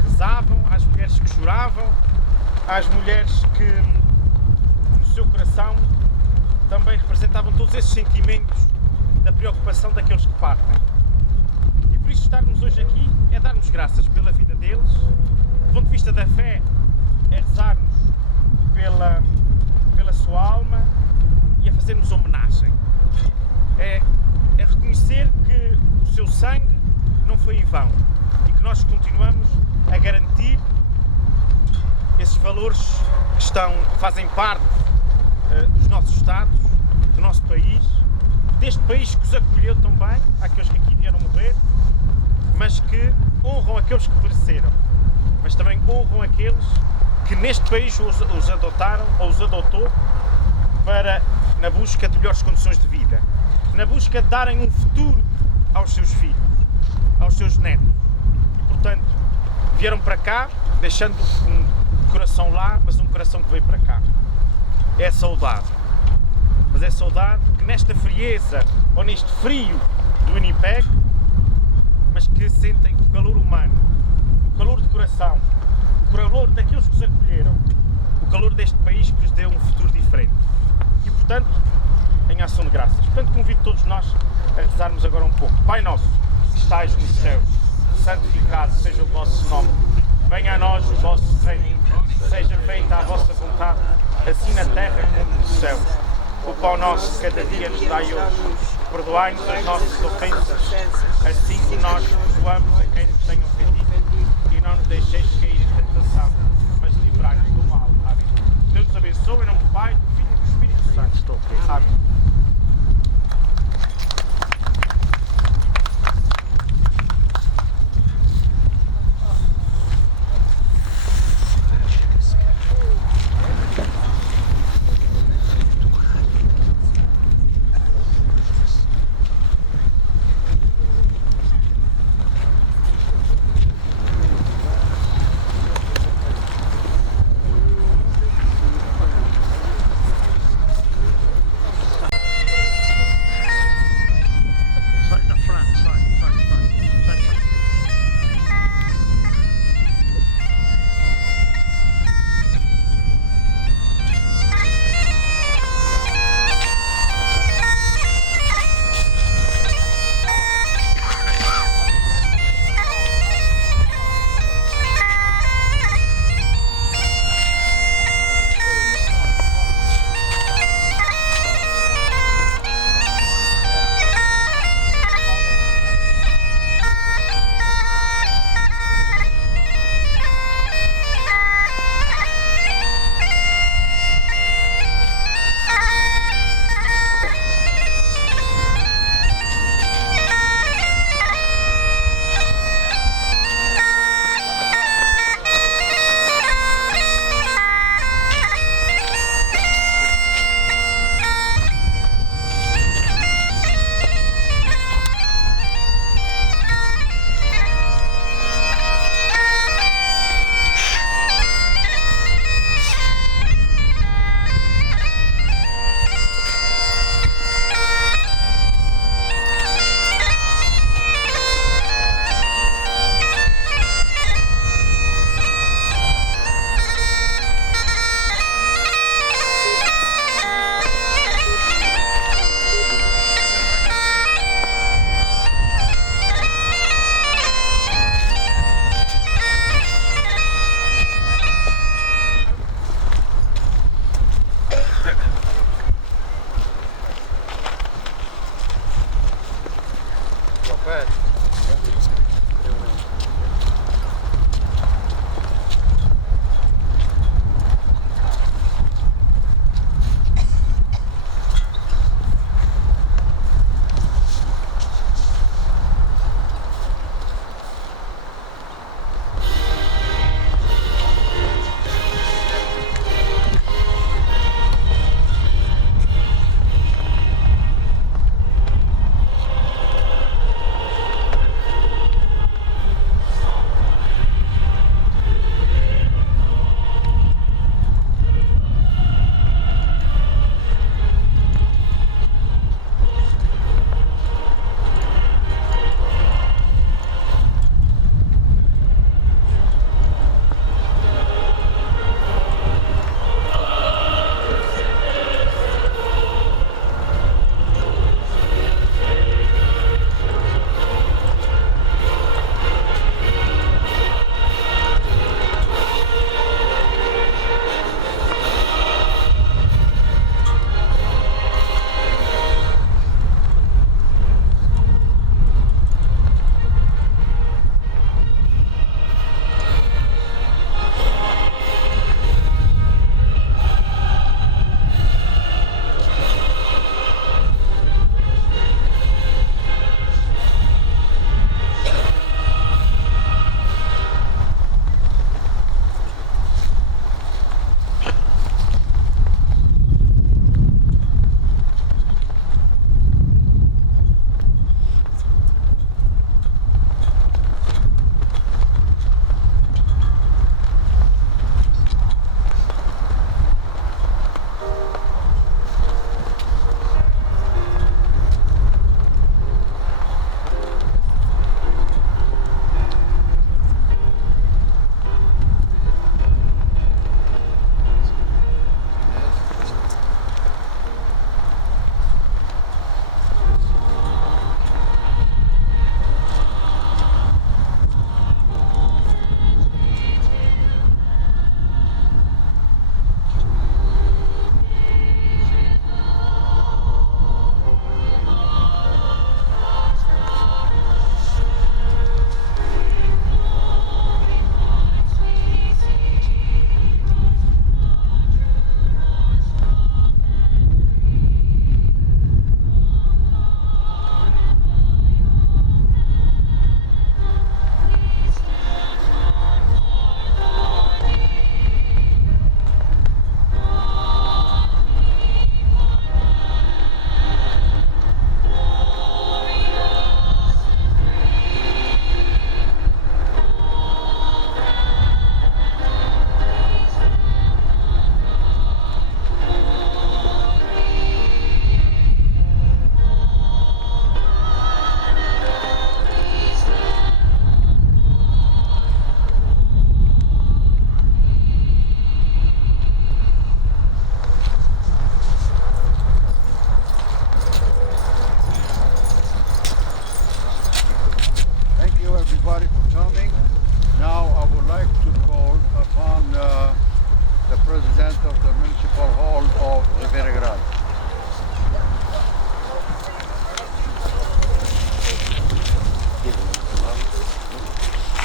rezavam, às mulheres que choravam, às mulheres que no seu coração também representavam todos esses sentimentos da preocupação daqueles que partem. E por isso estarmos hoje aqui é darmos graças pela vida deles. Do ponto de vista da fé, é rezarmos pela sua alma e a fazermos homenagem. É reconhecer que o seu sangue não foi em vão e que nós continuamos a garantir esses valores que fazem parte dos nossos Estados, do nosso país, deste país que os acolheu também, aqueles que aqui vieram morrer, mas que honram aqueles que pereceram, mas também honram aqueles que neste país os adotaram ou os adotou na busca de melhores condições de vida. na busca de darem um futuro aos seus filhos, aos seus netos. E, portanto, vieram para cá, deixando um coração lá, mas um coração que veio para cá. É saudade. Mas é saudade que nesta frieza, ou neste frio do Winnipeg, mas que sentem o calor humano, o calor de coração, o calor daqueles que os acolheram, o calor deste país que lhes deu um futuro diferente. E, portanto, em ação de graças. Portanto, convido todos nós a rezarmos agora um pouco. Pai nosso, que estais nos céus, santificado seja o vosso nome. Venha a nós o vosso reino. Seja feita a vossa vontade, assim na terra como no céu. O pão nosso de cada dia nos dai hoje. Perdoai-nos as nossas ofensas, assim como nós perdoamos a quem nos tem ofendido. E não nos deixeis cair em tentação, mas livrai-nos do mal. Amém. Deus nos abençoe, em nome do Pai, do Filho e do Espírito Santo. Estou aqui. Amém.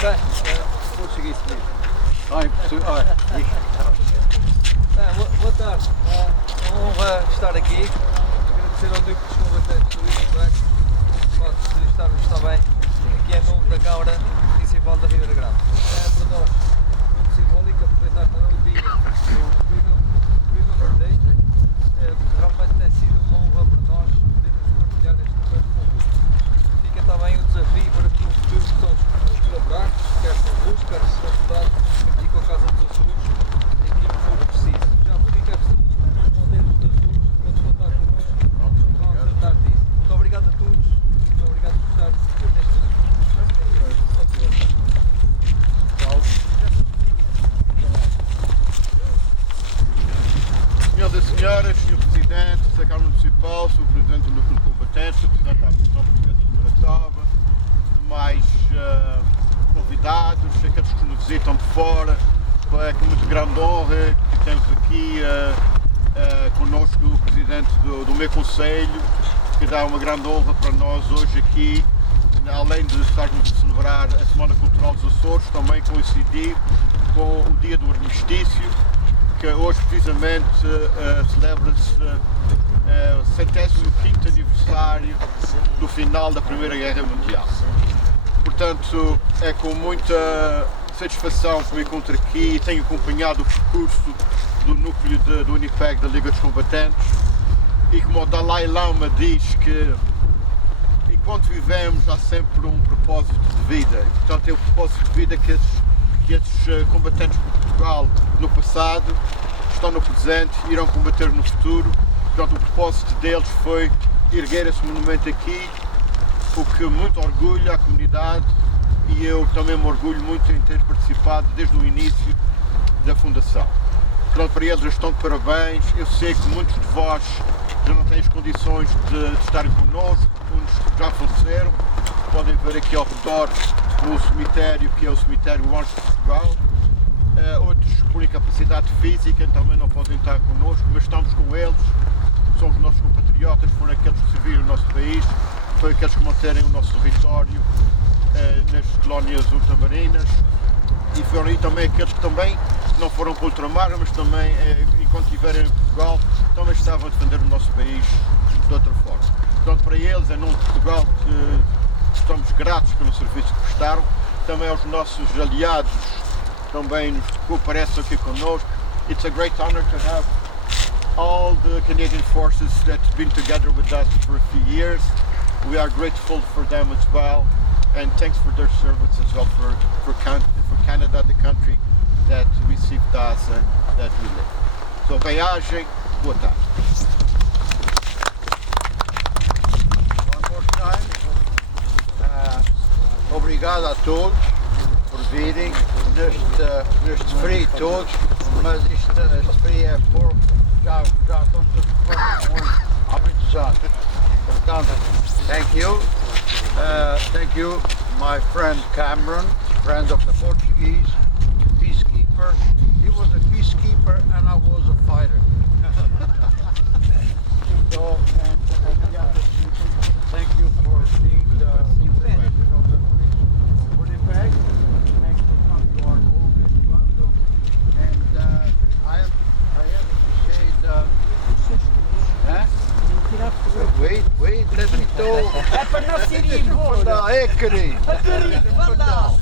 Português, please. Boa tarde. É uma honra estar aqui. Agradecer ao Duque dos Combatentes, Luís José, por estarmos também aqui em nome da Câmara Municipal da Ribeira Grande. É para nós muito simbólico aproveitar também o dia do Remembrance Day, porque realmente tem sido uma honra para nós podermos partilhar este momento convosco. Fica também o desafio para que no futuro possamos colaborar, quer convosco, quer com a cidade e com a Casa dos Açores, aquilo que for preciso. Já por aí que é preciso responder os Açores, quando contar connosco, vamos tratar disso. Muito obrigado a todos, muito obrigado por estar neste momento. Senhoras e senhores, Sr. Presidente da Câmara Municipal, Sr. Presidente do Núcleo de Combatentes, Sr. Presidente da Associação Portuguesa de Manitoba, demais convidados, aqueles que nos visitam de fora, é com muita grande honra que temos aqui connosco o Presidente do meu Conselho, que dá uma grande honra para nós hoje aqui, além de estarmos a celebrar a Semana Cultural dos Açores, também coincidir com o dia do armistício, que hoje precisamente celebra-se o 105º aniversário do final da Primeira Guerra Mundial. Portanto, é com muita satisfação que me encontro aqui e tenho acompanhado o percurso do núcleo do Unipeg da Liga dos Combatentes, e como o Dalai Lama diz que enquanto vivemos há sempre um propósito de vida, e, portanto é o propósito de vida que esses combatentes por Portugal no passado estão no presente e irão combater no futuro. Portanto, o propósito deles foi erguer esse monumento aqui, o que muito orgulha a comunidade, e eu também me orgulho muito em ter participado desde o início da fundação. Portanto, para eles estão de parabéns. Eu sei que muitos de vós já não têm as condições de estarem connosco, uns já faleceram. Podem ver aqui ao redor o cemitério, que é o cemitério Anjos de Portugal. Outros por incapacidade física também não podem estar connosco, mas estamos com eles. São os nossos compatriotas, foram aqueles que serviram o nosso país, foram aqueles que manterem o nosso território nas colónias ultramarinas, e foram aí também aqueles que também não foram para o ultramar, mas também, enquanto estiverem em Portugal, também estavam a defender o nosso país de outra forma. Portanto, para eles, em nome de Portugal, que estamos gratos pelo serviço que prestaram, também aos nossos aliados, também nos comparecem aqui connosco. It's a great honor to have all the Canadian forces that's been together with us for a few years. We are grateful for them as well, and thanks for their service as well for Canada, the country that received us and that we live. So, bem-agem, boa tarde. One more time. Obrigado a todos por virem neste frio todos, mas este frio é pouco, já estamos há muitos anos. Portanto, thank you, my friend Cameron, friend of the Portuguese, peacekeeper. He was a peacekeeper and I was a fighter. So, and the others, thank you for being the president of the police of Winnipeg. Thank you for coming. You are always welcome. And I have to say, wait, let me talk. É para não ser embora. É, querido. Querido, vá lá.